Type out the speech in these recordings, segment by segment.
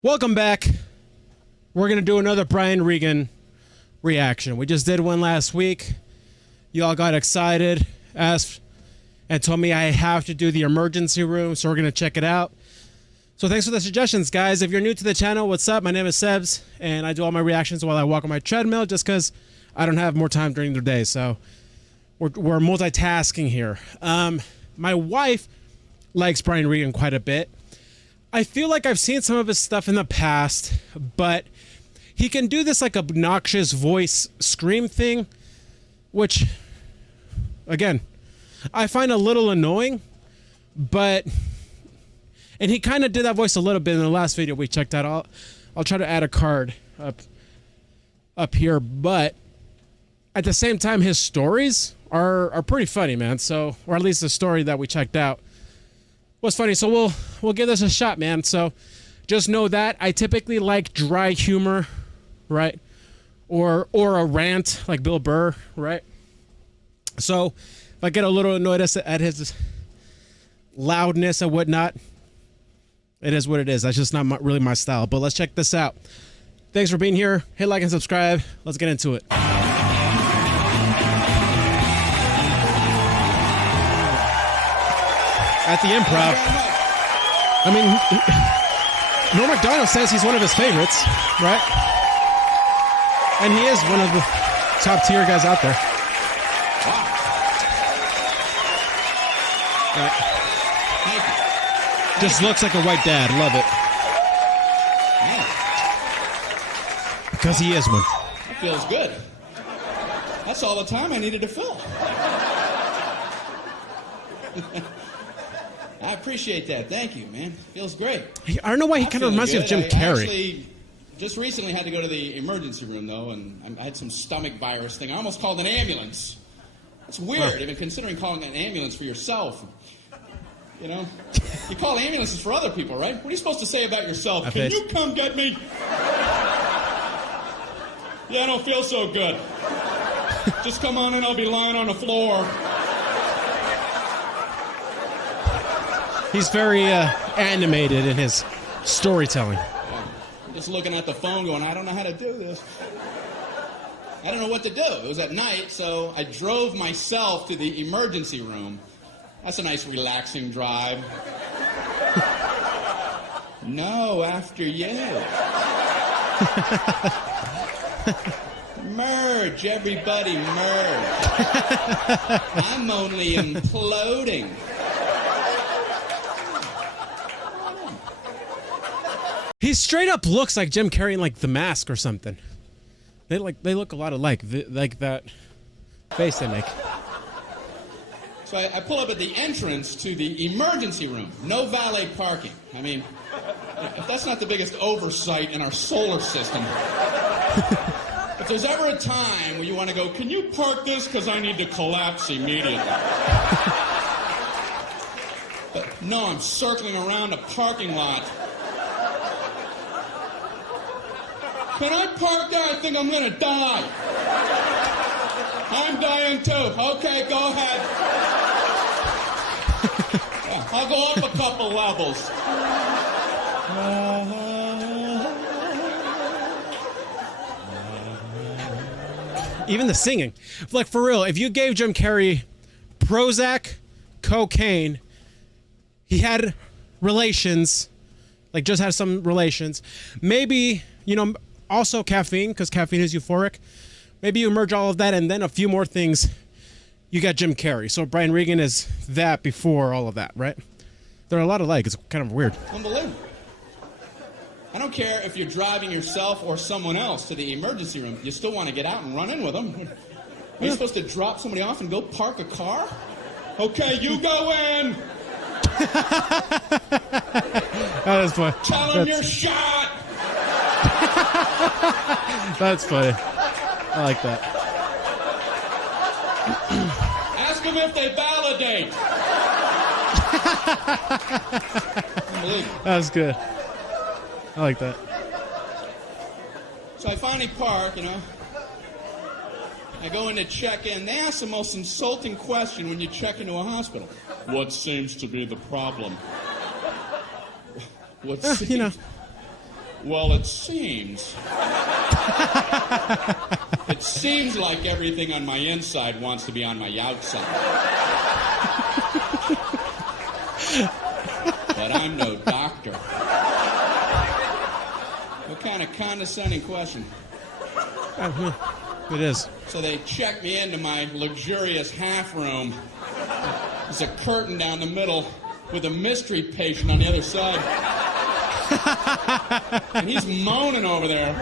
Welcome back. We're going to do another Brian Regan reaction. We just did one last week. You all got excited, asked, and told me I have to do the emergency room, so we're going to check it out. So thanks for the suggestions, guys. If you're new to the channel, what's up? My name is Sebs, and I do all my reactions while I walk on my treadmill just because I don't have more time during the day, so we're multitasking here. My wife likes Brian Regan quite a bit. I feel like I've seen some of his stuff in the past, but he can do this like obnoxious voice scream thing, which, again, I find a little annoying, but, and he kind of did that voice a little bit in the last video we checked out. I'll try to add a card up here, but at the same time, his stories are pretty funny, man. So, or at least the story that we checked out was funny, so we'll give this a shot, man. So just know that I typically like dry humor, right? Or a rant like Bill Burr, right? So if I get a little annoyed at his loudness and whatnot, it is what it is. That's just not really my style. But let's check this out. Thanks for being here. Hit like and subscribe. Let's get into it. At the Improv. I mean, Norm Macdonald says he's one of his favorites, right? And he is one of the top tier guys out there. Wow. Right. Just looks like a white dad. Love it. Man. Because he is one. That feels good. That's all the time I needed to fill. I appreciate that. Thank you, man. Feels great. I don't know why he kind of reminds me of Jim Carrey. I actually just recently had to go to the emergency room, though, and I had some stomach virus thing. I almost called an ambulance. It's weird, even considering calling an ambulance for yourself. You know? You call ambulances for other people, right? What are you supposed to say about yourself? Can you come get me? Yeah, I don't feel so good. Just come on in, I'll be lying on the floor. He's very animated in his storytelling. I'm just looking at the phone going, I don't know how to do this. I don't know what to do. It was at night, so I drove myself to the emergency room. That's a nice, relaxing drive. No, after you. Merge, everybody merge. I'm only imploding. He straight up looks like Jim Carrey in like The Mask or something. They look a lot alike, like that face they make. So I pull up at the entrance to the emergency room. No valet parking. I mean, if that's not the biggest oversight in our solar system. If there's ever a time where you want to go, can you park this because I need to collapse immediately? But no, I'm circling around a parking lot. Can I park there? I think I'm going to die. I'm dying too. Okay, go ahead. Yeah, I'll go up a couple levels. Even the singing. Like, for real, if you gave Jim Carrey Prozac, cocaine, he had relations, like just had some relations, maybe, you know, also caffeine, because caffeine is euphoric. Maybe you merge all of that, and then a few more things, you got Jim Carrey. So Brian Regan is that before all of that, right? They're a lot alike. It's kind of weird. Unbelievable. I don't care if you're driving yourself or someone else to the emergency room. You still want to get out and run in with them. Are you supposed to drop somebody off and go park a car? Okay, you go in. That is funny. Tell him you're shot. That's funny. I like that. Ask them if they validate. That was good. I like that. So I finally park, you know. I go in to check in. They ask the most insulting question when you check into a hospital. What seems to be the problem? What seems... You know, Well, it seems like everything on my inside wants to be on my outside. But I'm no doctor. What kind of condescending question? It is. So they check me into my luxurious half room. There's a curtain down the middle with a mystery patient on the other side. And he's moaning over there.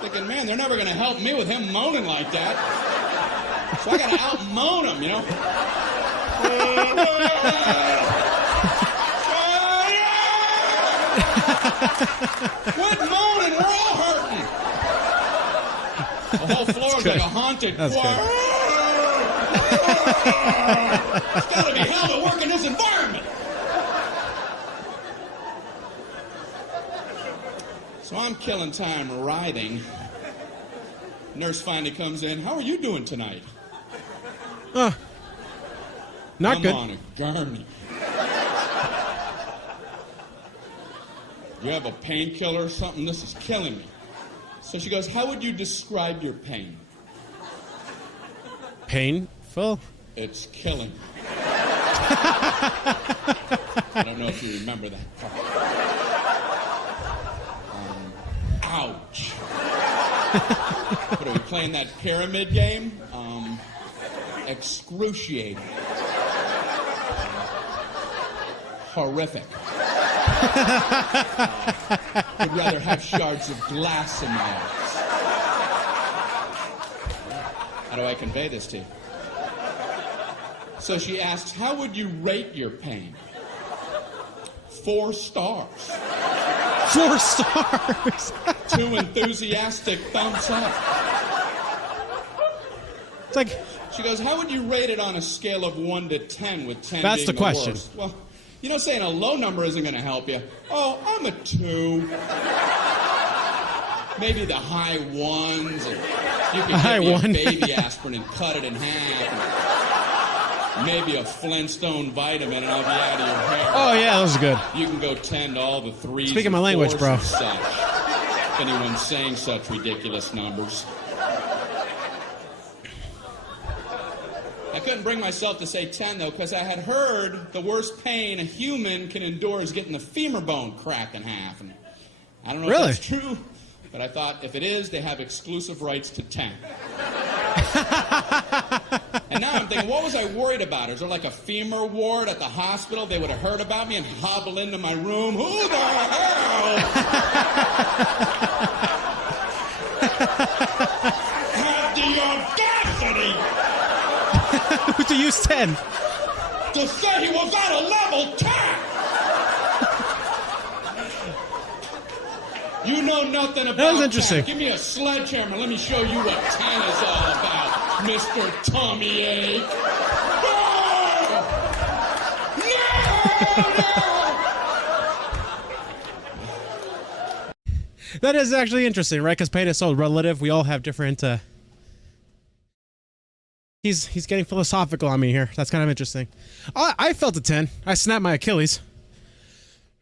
Thinking, man, they're never going to help me with him moaning like that. So I got to out-moan him, you know? Quit moaning, we're all hurting. The whole floor is like a haunted choir. It's got to be hell to work in this environment. So I'm killing time writhing. Nurse finally comes in. How are you doing tonight? Not good. I'm on a gurney. You have a painkiller or something? This is killing me. So she goes, how would you describe your pain? Painful? It's killing me. I don't know if you remember that part. Ouch. What are we playing, that pyramid game? Excruciating. Horrific. I'd rather have shards of glass in my eyes. How do I convey this to you? So she asks, how would you rate your pain? 4 stars. 4 stars. 2 enthusiastic thumbs up. It's like, she goes, how would you rate it on a scale of 1 to 10, with 10 that's being the question. Worst? Well, you know, saying a low number isn't going to help you. Oh, I'm a 2. Maybe the high ones. And you can High give me one. a baby aspirin and cut it in half. And maybe a Flintstone vitamin and I'll be out of your hair. Oh, yeah, that was good. You can go 10 to all the 3s. Speaking my language, 4s bro. And such. If anyone's saying such ridiculous numbers. I couldn't bring myself to say 10, though, because I had heard the worst pain a human can endure is getting the femur bone cracked in half. And I don't know Really? if that's true, but I thought if it is, they have exclusive rights to 10. And now I'm thinking, what was I worried about? Is there like a femur ward at the hospital? They would have heard about me and hobble into my room. Who the hell had the audacity to use 10. to say he was at a level 10? You know nothing about That was interesting. 10. Give me a sledgehammer. Let me show you what 10 is all about, Mr. Tommy Ache. No! No! That is actually interesting, right? Because pain is so relative. We all have different... He's getting philosophical on me here. That's kind of interesting. I felt a 10. I snapped my Achilles.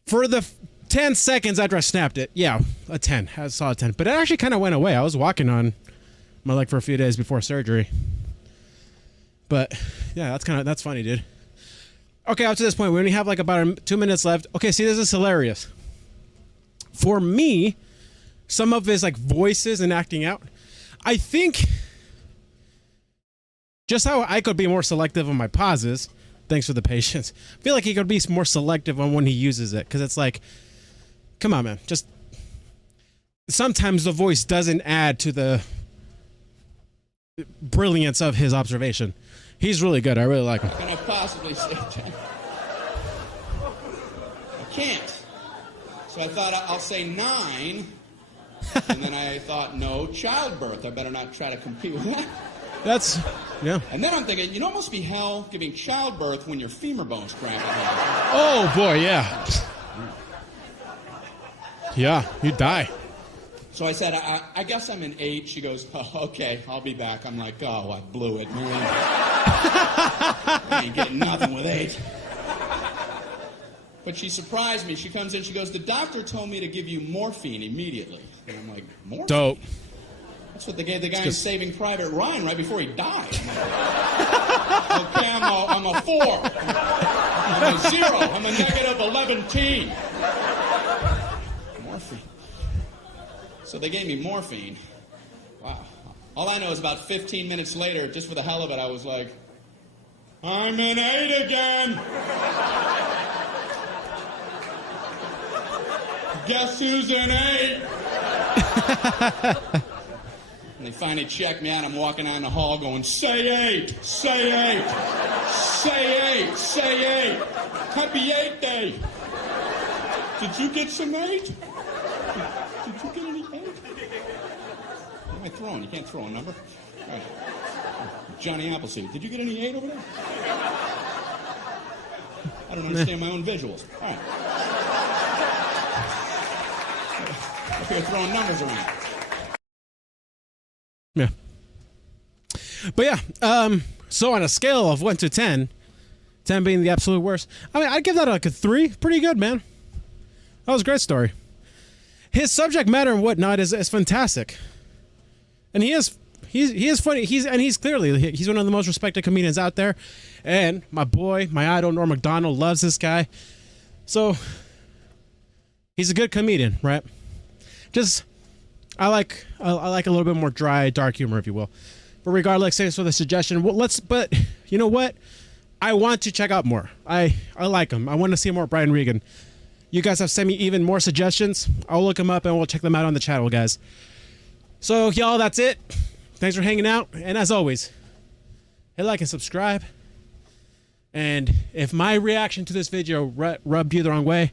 For the 10 seconds after I snapped it, yeah, a 10. I saw a 10. But it actually kind of went away. I was walking on my leg for a few days before surgery. But, yeah, that's funny, dude. Okay, up to this point, we only have like about 2 minutes left. Okay, see, this is hilarious. For me, some of his like voices and acting out, I think... Just how I could be more selective on my pauses, thanks for the patience. I feel like he could be more selective on when he uses it, because it's like, come on, man. Just sometimes the voice doesn't add to the brilliance of his observation. He's really good. I really like him. How can I possibly say 10? I can't. So I thought I'll say 9. And then I thought, no, childbirth. I better not try to compete with that. That's, yeah. And then I'm thinking, you know, it must be hell giving childbirth when your femur bone's cracked. Oh, boy, yeah. Yeah, you die. So I said, I guess I'm an 8. She goes, oh, okay, I'll be back. I'm like, oh, I blew it, man. I ain't getting nothing with 8. But she surprised me. She comes in, she goes, the doctor told me to give you morphine immediately. And I'm like, morphine? Dope. That's what they gave the guy in Saving Private Ryan right before he died. Okay, I'm a 4. I'm a 0. I'm a negative 11-teen. Morphine. So they gave me morphine. Wow. All I know is about 15 minutes later, just for the hell of it, I was like, I'm an 8 again. Guess who's an 8? And they finally checked me out. I'm walking down the hall going, say 8, say 8, say 8, say 8. Happy 8 day. Did you get some 8? Did you get any 8? What am I throwing? You can't throw a number. All right. Johnny Appleseed. Did you get any 8 over there? I don't understand my own visuals. All right. Up here throwing numbers around. Yeah. But yeah, so on a scale of 1 to 10, 10 being the absolute worst, I mean, I'd give that like a 3. Pretty good, man. That was a great story. His subject matter and whatnot is fantastic. And he is funny. He's clearly one of the most respected comedians out there. And my boy, my idol, Norm Macdonald, loves this guy. So he's a good comedian, right? Just I like a little bit more dry, dark humor, if you will. But regardless, thanks for the suggestion. Well, but you know what? I want to check out more. I like him. I want to see more Brian Regan. You guys have sent me even more suggestions. I'll look them up and we'll check them out on the channel, guys. So, y'all, that's it. Thanks for hanging out. And as always, hit like and subscribe. And if my reaction to this video rubbed you the wrong way,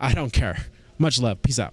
I don't care. Much love. Peace out.